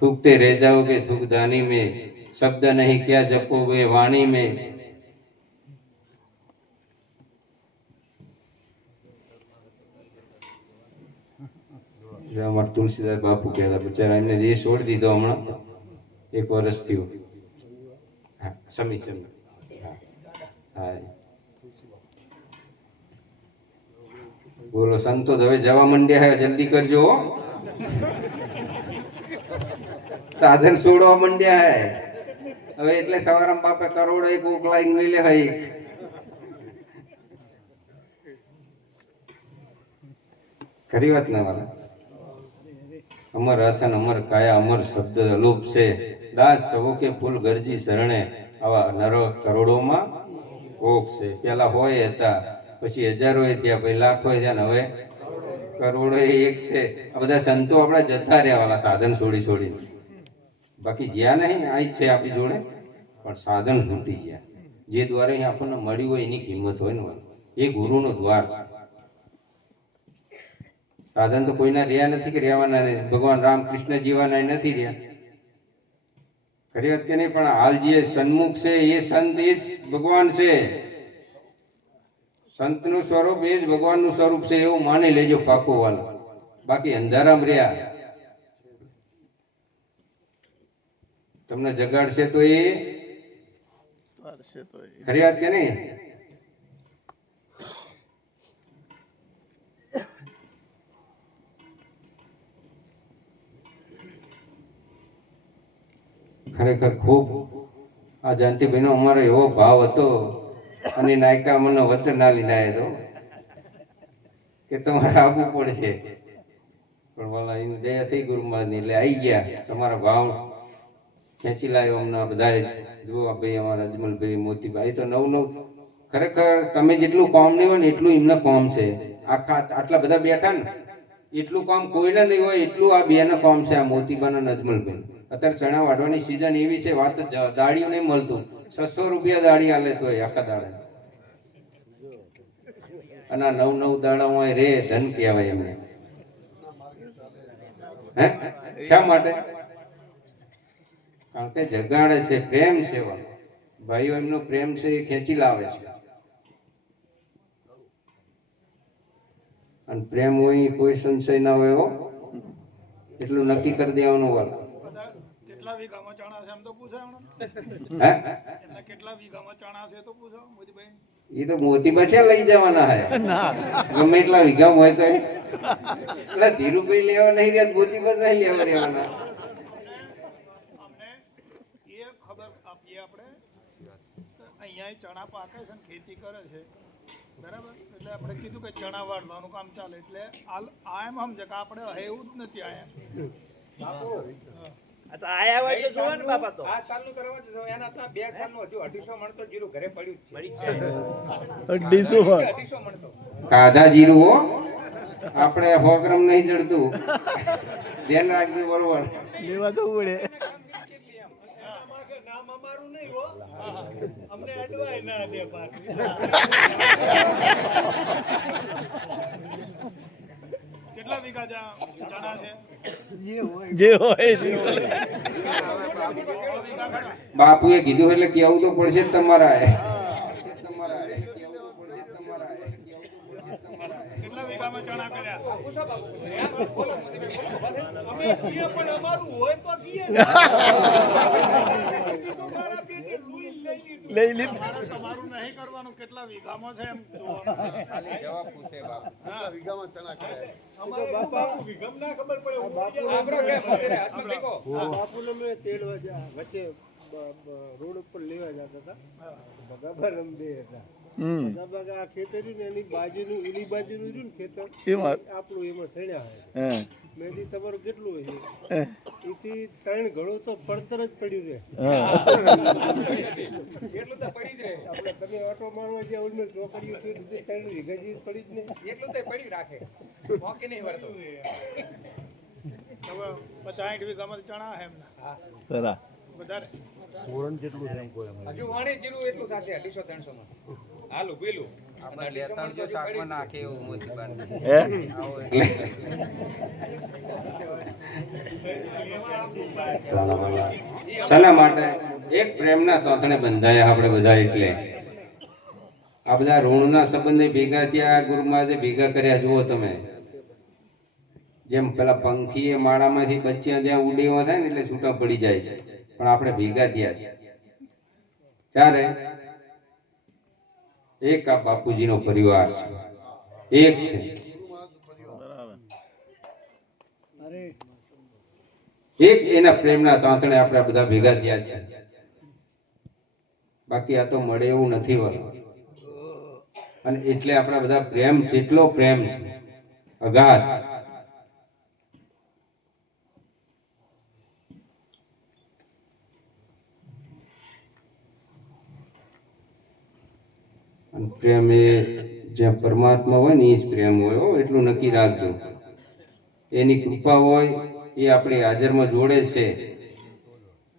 थूकते रह जाओगे थूकदानी में, शब्द नहीं क्या जपोगे वाणी में। અમારા તુલસીદાસ બાપુ કહેતા બિચારા એમને જે છોડી દીધો હમણાં 1 વર્ષ થયું. હા સમી હા બોલો સંતો હવે જવા માંડ્યા હે, જલ્દી કરજો. સાધન છોડવા માંડ્યા હે હવે, એટલે સવારામ બાપે કરોડો એક ઉકલાઈ મિલે હોય. ખરી વાત ના વાલા. અમર આસન અમર કાયા અમર શબ્દ અલુપ છે, દાસ સવો કે ફૂલ ગરજી શરણે, આવા નરો કરોડોમાં કોક છે. પેલા હોય હતા, પછી હજારો થયા, પછી લાખો થયા, હવે કરોડો એક છે. આ બધા સંતો આપણા જતા રહ્યા વાલા, સાધન છોડી. બાકી જ્યાં નહીં આ જ છે આપણી જોડે, પણ સાધન છૂટી ગયા. જે દ્વારે આપણને મળ્યું હોય એની કિંમત હોય ને, એ ગુરુનો દ્વાર છે. સાધન તો કોઈના રહ્યા નથી કે રહેવાના નથી. ભગવાન રામકૃષ્ણ જીવાના નથી રહ્યા, ખરી વાત કે નહીં? પણ હાલ જે સન્મુખ છે એ સંત એ જ ભગવાન છે. સંતનું સ્વરૂપ એ જ ભગવાનનું સ્વરૂપ છે, એવું માની લેજો પાકો વાલો. બાકી અંધારામ રહ્યા. તમને જગાડશે તો એ ખરી વાત કે નહીં? ખરેખર ખૂબ આ જાનતીભાઈનો અમારો એવો ભાવ હતો, અને નાયકા મને વચન આલી ના તો કે તમારે આવવું પડશે. પણ વાલા એની દયા થઈ ગુરુ મહારાજની, એટલે આવી ગયા. તમારા ભાવ ખેંચી લાવ્યો અમને બધા. જુઓ ભાઈ અમારા અજમલભાઈ, મોતીભાઈ તો નવ ખરેખર તમે જેટલું કામ નહીં હોય ને એટલું એમને કામ છે. આટલા બધા બેઠા ને એટલું કામ કોઈને નહીં હોય એટલું આ બેના કામ છે, આ મોતીબા અને અજમલભાઈ. અત્યારે ચણા વાઢવાની સિઝન એવી છે, વાત દાડીઓ નહીં મળતું. 600 રૂપિયા દાડી આલે તો આખા દાડા, અને 9 દાડા હોય રે ધન કહેવાય એમને. હે શા માટે? કારણ કે જગાડે છે, પ્રેમ છે. ભાઈઓ એમનો પ્રેમ છે એ ખેંચી લાવે છે, અને પ્રેમ હોય કોઈ સંશય ના હોય એવો એટલું નક્કી કરી દેવાનું. વાળ કેટલા વીઘામાં ચણા છે એમ તો પૂછો. હે કેટલા વીઘામાં ચણા છે તો પૂછો મોતીભાઈ. એ તો મોતી બચે લઈ જવાના હે, ગમે એટલા વીઘા હોય તો. એટલે ધીરુભાઈ લેવા નહીં રહ્યા, મોતી બચા લેવા રહેવાના. અમને એ ખબર આપીએ આપણે અહીંયા ચણા પાકે છે ને ખેતી કરે છે, બરાબર? એટલે આપણે કીધું કે ચણા વાળવાનું કામ ચાલે, એટલે આ એમ સમજે કે આપણે એવું જ નથી આયા. આયા હોય તો જોવો ને બાપા, તો આ સાલનું કરવા જો એના તો 2 સાલનું હજુ 250 મણ તો જીરું ઘરે પડ્યું જ છે. 250 મણ તો કાધા જીરું હો, આપણે 100 ગ્રામ નહીં જડતું. ધ્યાન રાખજો બરોબર. લેવા તો પડે. નામ અમારું નહીં હો, અમને અડવાય ના દે પાછું. કેટલા વીઘા ચણા છે? જે હોય બાપુએ કીધું એટલે કેવું તો પડશે જ તમારા. કેટલા વીઘામાં ચણા કર્યા? લઈ લીધું. તમારું નહીં કરવાનું, કેટલા વીઘામાં છે એમ ખાલી જવાબ પૂછે બાપ. કેટલા વીઘામાં ચણા કર્યા? અમારે બાપુ વીઘામાં ના ખબર પડે. બાપુને મેં તેડવા વચ્ચે રોડ ઉપર લેવા જતા હતા, ભગાભા રમદે હતા. ભગાભા આ ખેતર ને એની બાજુનું એની બાજુનું રહ્યું ને ખેતર, આપણું એમાં સણ્યા હોય. મેં દી તમારું કેટલું હોય છે? એથી 3 ઘણું તો પડતર જ પડ્યું છે. એટલું તો પડી જ રહે. આપણે તમે ઓટો મારવા જ્યાં ઉડને ચોકડીઓ છે 3 વીઘા જેવી પડી જ નહીં. એટલું તો પડી રાખે, મોકી નહીં વળતો. હવે 50-60 વીઘામાં ચણા છે એમના. વધારે હજુ વાણે જીરું એટલું થશે 250-300 માં. હાલું પેલું આપણે લેતા જો શાકમાં નાખે એવું મોતી બાર. હે આવો એટલે ચાલો બાબા. શાના માટે? એક પ્રેમના તોતણે બંધાયા આપણે બધા. એટલે આ બધા ઋણના સંબંધે ભેગા થયા, ગુરુ મહારાજે ભેગા કર્યા. જુઓ તમે, જેમ પેલા પંખીએ માળામાંથી બચ્યા જ્યાં ઉડેવા થાય ને એટલે છૂટા પડી જાય છે, પણ આપણે ભેગા થયા છે ત્યારે એક આ બાપુજીનો પરિવાર છે, એક છે. એક એના પ્રેમના તાંતણે આપણે બધા ભેગા થયા છે. બાકી આ તો મળે એવું નથી હોતું. અને એટલે આપણા બધા પ્રેમ, જેટલો પ્રેમ છે અગાધ. પ્રેમ એ જ્યાં પરમાત્મા હોય ને એ જ પ્રેમ હોય. એટલું નક્કી રાખજો. એની કૃપા હોય એ આપણી હાજરમાં જોડે છે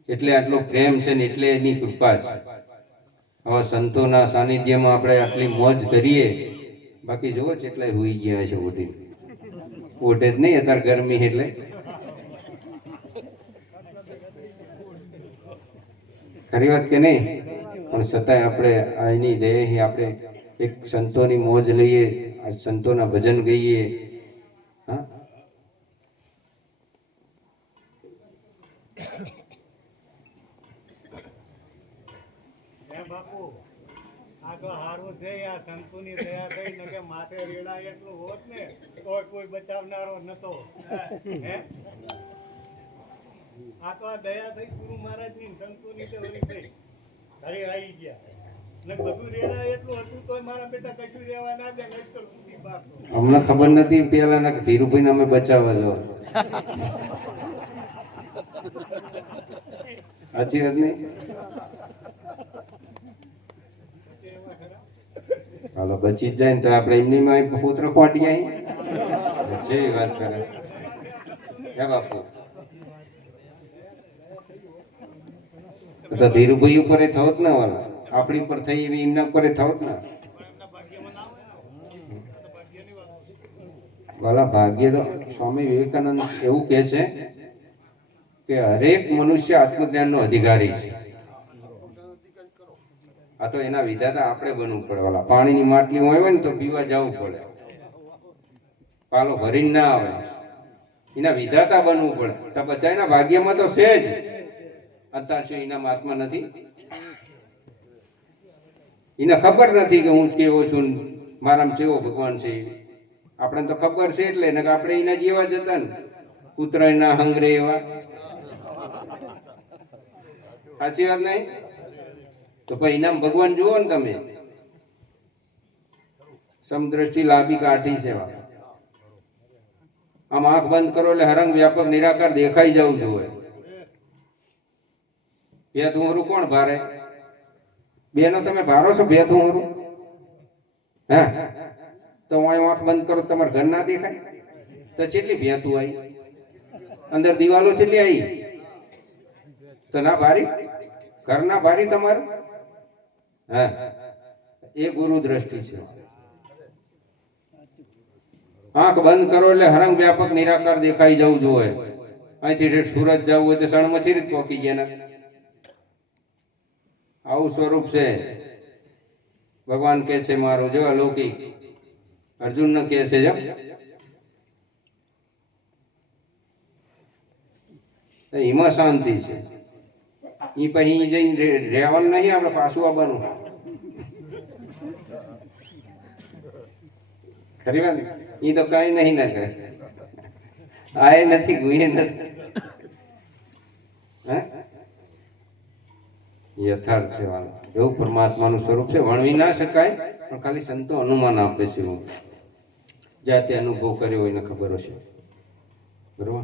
એટલે આટલો પ્રેમ છે ને એટલે એની કૃપા છે. આવા સંતોના સાનિધ્યમાં આપણે આટલી મોજ કરીએ. બાકી જુઓ કેટલાય હોઈ ગયા છે ઓઢી. ઓઢે જ નહીં અત્યારે ગરમી એટલે. ખરી વાત કે નહીં? પણ છતાંય આપણે એની દેહ આપણે એક સંતોની મોજ લઈએ, આ સંતોના ભજન ગઈએ. હા, બાપુ આ તો હારું છે. આ સંતોની દયા થઈ ને કે માથે રેડા એટલું હોત ને તો કોઈ બચાવનારો નતો. હે આ તો આ દયા થઈ ગુરુ મહારાજની, સંતોની તે ઓલી થઈ ઘરે આવી ગયા ને બધું રેડા એટલું હતું તોય મારા બેટા કશું રહેવા ના દે. નહીં તો સુધી બાપ અમને ખબર નથી પેલા ના ધીરુભાઈ ને અમે બચાવવા જો. સાચી વાત નહીં? હાલો બચી જ જાય ને તો આપણે એમની માં પુત્ર ખોટી આવી. જેવી વાત કરે હે બાપુ. તો ધીરુભાઈ ઉપર થવત ને વાલા, આપણી ઉપર થઈ એવી એમના ઉપર થવત ને વાલા. ભાગ્ય તો સ્વામી વિવેકાનંદ એવું કહે છે કે હરેક મનુષ્ય આત્મજ્ઞાનનો અધિકારી છે. આ તો એના વિધાતા આપણે બનવું પડે. વાલા પાણીની માટલી હોય ને તો પીવા જવું પડે, પાલો ભરીને ના આવે. એના વિધાતા બનવું પડે. તો બધા એના ભાગ્યમાં તો છે જ. અત્યાર શું એના મહાત્મા નથી? એને ખબર નથી કે હું કેવો છું, મારામાં કેવો ભગવાન છે. આપણે તો ખબર છે એટલે ને આપણે એના જેવા જ હતા ને, કૂતરાના હંગરે એવા. સાચી વાત નહીં? તો ભાઈ ઇનામ ભગવાન જુઓ ને તમે. સમદ્રષ્ટિ લાંબી કાઠી છે. આમ આંખ બંધ કરો એટલે હરંગ વ્યાપક નિરાકાર દેખાઈ જવું જોઈએ. ભેદ ઉમરું કોણ ભારે? બેનો તમે ભારો છો ભેદ ઉમરું? હા, તો હું આંખ બંધ કરો તમારા ઘર ના દેખાય? તો કેટલી ભેતું આવી અંદર, દિવાલો કેટલી આવી? તો ના ભારી ઘર ના ભારી તમારું? હા, એ ગુરુ દ્રષ્ટિ છે. આંખ બંધ કરો એટલે હરંગ વ્યાપક નિરાકાર દેખાઈ જવું જોઈએ. અહીંથી સુરત જવું હોય તો સણમચી રીત પહોંચી ગયા. આવું સ્વરૂપ છે. ભગવાન કે છે મારો જો અલૌકિક. અર્જુન ને કે છે જો એમાં શાંતિ છે. એ પછી જઈને રહેવાનું નહીં, આપણે પાછું આવવાનું. ખરી વાત? એ તો કઈ નહીં ના કરે. આ એ નથી, ગુએ નથી. યથાર્થ છે વાળું. એવું પરમાત્માનું સ્વરૂપ છે, વર્ણવી ના શકાય. પણ ખાલી સંતો અનુમાન આપે છે. હું જાતે અનુભવ કર્યો હોય ને ખબર હશે. બરોબર?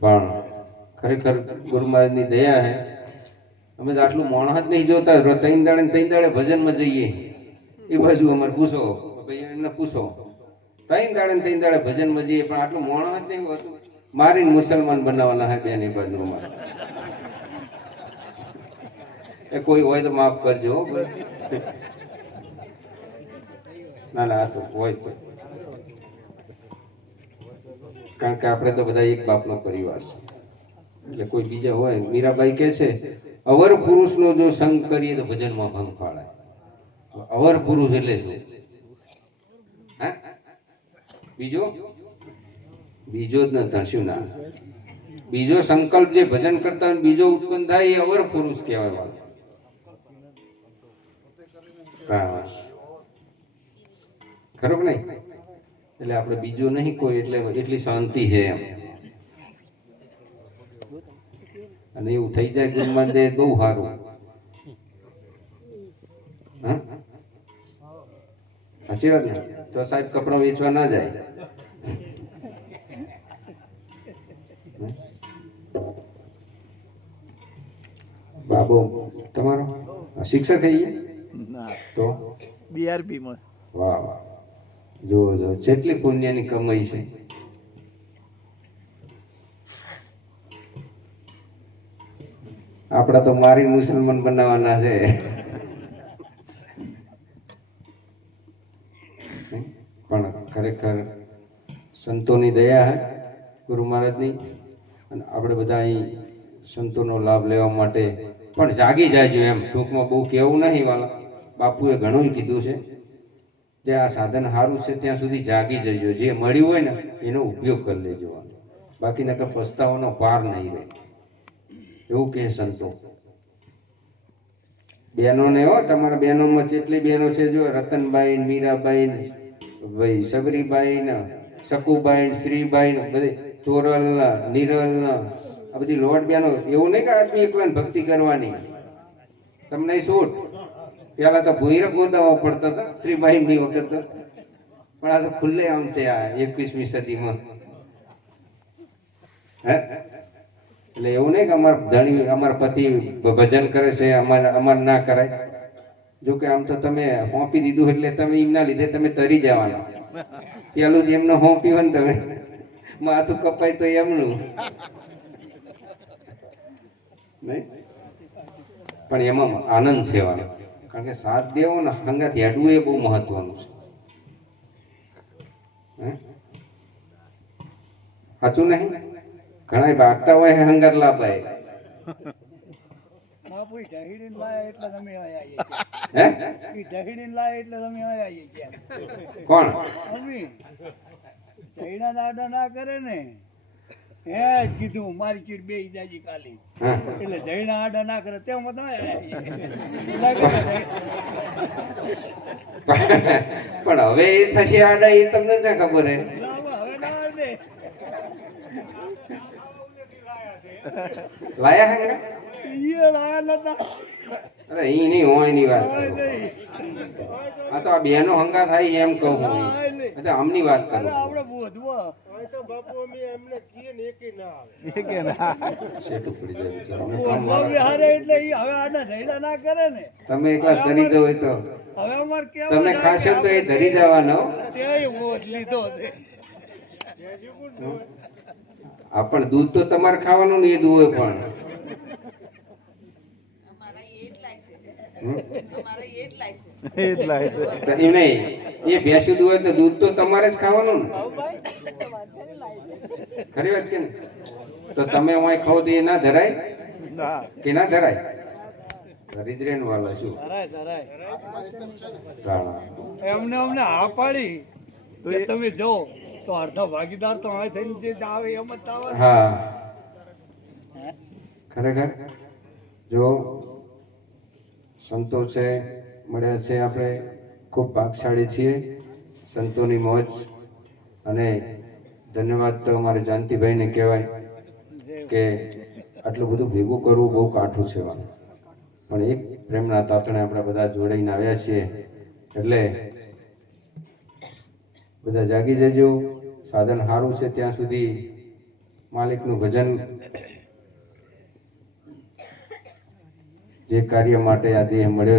પણ ખરેખર ગુરુ મહારાજની દયા હે. અમે તો આટલું મોણસ જ નહીં જોતા. ત્રણ દાડે ભજનમાં જઈએ. એ બાજુ અમારે પૂછો, ભાઈ એમને પૂછો. ત્રણ દાડે ભજનમાં જઈએ પણ આટલું મોણસ જ નહીં હોતું. મારીને મુસલમાન બનાવવાના હે બેની બાજુમાં. એ કોઈ હોય તો માફ કરજો. ના ના, આ તો હોય તો કારણ કે આપણે તો બધા એક બાપનો પરિવાર છે, એટલે કોઈ બીજા હોય. મીરાબાઈ કહે છે અવર પુરુષનો જો સંગ કરીએ તો ભજનમાં ભંગ ફાળાય. અવર પુરુષ એટલે શું? હા, બીજો જ ન ધસ્યું ના. બીજો સંકલ્પ જે ભજન કરતા હોય બીજો ઉત્પન્ન થાય એ અવર પુરુષ કહેવાય. હા, ખરું કે નહીં? એટલે આપણે બીજો નહીં કોઈ, એટલે એટલી શાંતિ છે એમ. અને એવું થઈ જાય ગુરુમાન દે બહુ સારું. હા, સાચી વાત ને? તો સાહેબ કપડા વેચવા ના જાય. બાબો તમારો શિક્ષક થઈ ના તો બીઆરપી માં. વાહ વાહ, જો જેટલી પુણ્યની કમાઈ છે. આપડા તો મારી મુસલમાન બનાવવાના છે. પણ ખરેખર સંતોની દયા હે ગુરુ મહારાજની, અને આપણે બધા અહીં સંતોનો લાભ લેવા માટે પણ જાગી જાયજો એમ. ટૂંકમાં બહુ કહેવું નહીં વાલા, બાપુએ ઘણું કીધું છે. જે આ સાધન સારું છે ત્યાં સુધી જાગી જજો. જે મળ્યું હોય ને એનો ઉપયોગ કરી લેજો. બાકી નકર પસ્તાવાનો પાર નહીં રહે, એવું કહે સંતો. બહેનોને હો, તમારા બહેનોમાં જેટલી બહેનો છે જો, રતનબાઈ, મીરાબાઈ, ભાઈ સબરીબાઈ ને શકુબાઈ, શ્રીબાઈ ને બધી, તોરલ, નિરલ, આ બધી લોટ બહેનો. એવું નહીં કે આદમી એકલા ભક્તિ કરવાની. તમને શું પેલા તો ભૂઈર ગોદાવા પડતા હતા શ્રીબાઈની વખત, પણ આ તો ખુલ્લે આમ છે આ 21મી સદીમાં. હે, એટલે એવું નહીં કે અમારા ધણી અમારા પતિ ભજન કરે છે અમારે ના કરાય. જો કે આમ તો તમે હોંપી દીધું એટલે તમે એમના લીધે તમે તરી જવાના. પેલું જ એમને હોંપ્યું હોય ને તમે માથું કપાય તો એમનું નહીં. પણ એમાં આનંદ સેવાનો, કારણ કે સાથ દેવો ને હંગાત હેડવું એ બહુ મહત્વનું છે. સાચું નહીં? ઘણા ભાગતા હોય હંગાત લાભાય. બાપુ ઢહીડીને લાયા એટલે તમે આયા છીએ. હે, ઈ ઢહીડીને લાયા એટલે તમે આયા છીએ. કોણ? અમે ઢહીડા દાડા ના કરે ને, હે જ કીધું મારી ચીડ બે જાજી કાલી, હા, એટલે ઢહીડા આડા ના કરે તેમ તમે આયા છીએ. પણ હવે એ થશે આડા એ તમને ક્યાં ખબર હે? હવે ના આવે. લાયા હે? ઈ લાયા નતા. અરે ઈ નહીં હોય ની વાત હોય કરો. નહીં. આ તો આ બેનો હંગા થાય એમ કહું હું. એટલે આમની વાત અરે કરું. આપણે બોધવા તો બાપુ અમે એમને કીએ ને એકે ના આવે. કે ના શેઠું પડી જાય બિચારો. અમે કામ બોધવા મારા- હારે એટલે ઈ હવે આના ઢહીડા ના કરે ને. તમે એકલા ધરી દો હોય તો હવે અમારે કેવું તમે ખાશો તો એ ધરી જવાનો. તે બોધ લીધો છે. આ પણ દૂધ તો તમારે ખાવાનું ને એ દુવે પણ. એટલા છે. તો એમ નહીં, એ ભેંસું દુવે તો દૂધ તો તમારે જ ખાવાનું ને. ખરી વાત કે ને? તો તમે વાંય ખાવ તો એ ના ધરાય ના કે ના ધરાય? ધરી જ રે ને વાલા શું. ધરાય ધરાય. હા. એમને અમને હા પાડી તો એ તમે જો તો અડધા ભાગીદાર તો હવે થઈને જે આવે એમ જ આવવાનું. હા, ખરેખર જો સંતો છે મળ્યા છે, આપણે ખૂબ ભાગશાળી છીએ. સંતોની મોજ. અને ધન્યવાદ તો અમારે જાનતીભાઈને કહેવાય કે આટલું બધું ભેગું કરવું બહુ કાઠું છે. પણ એક પ્રેમના તાતણે આપણે બધા જોડાઈને આવ્યા છીએ, એટલે બધા જાગી જજો. સાધન સારું છે ત્યાં સુધી માલિકનું ભજન, જે કાર્ય માટે આ દેહ મળ્યો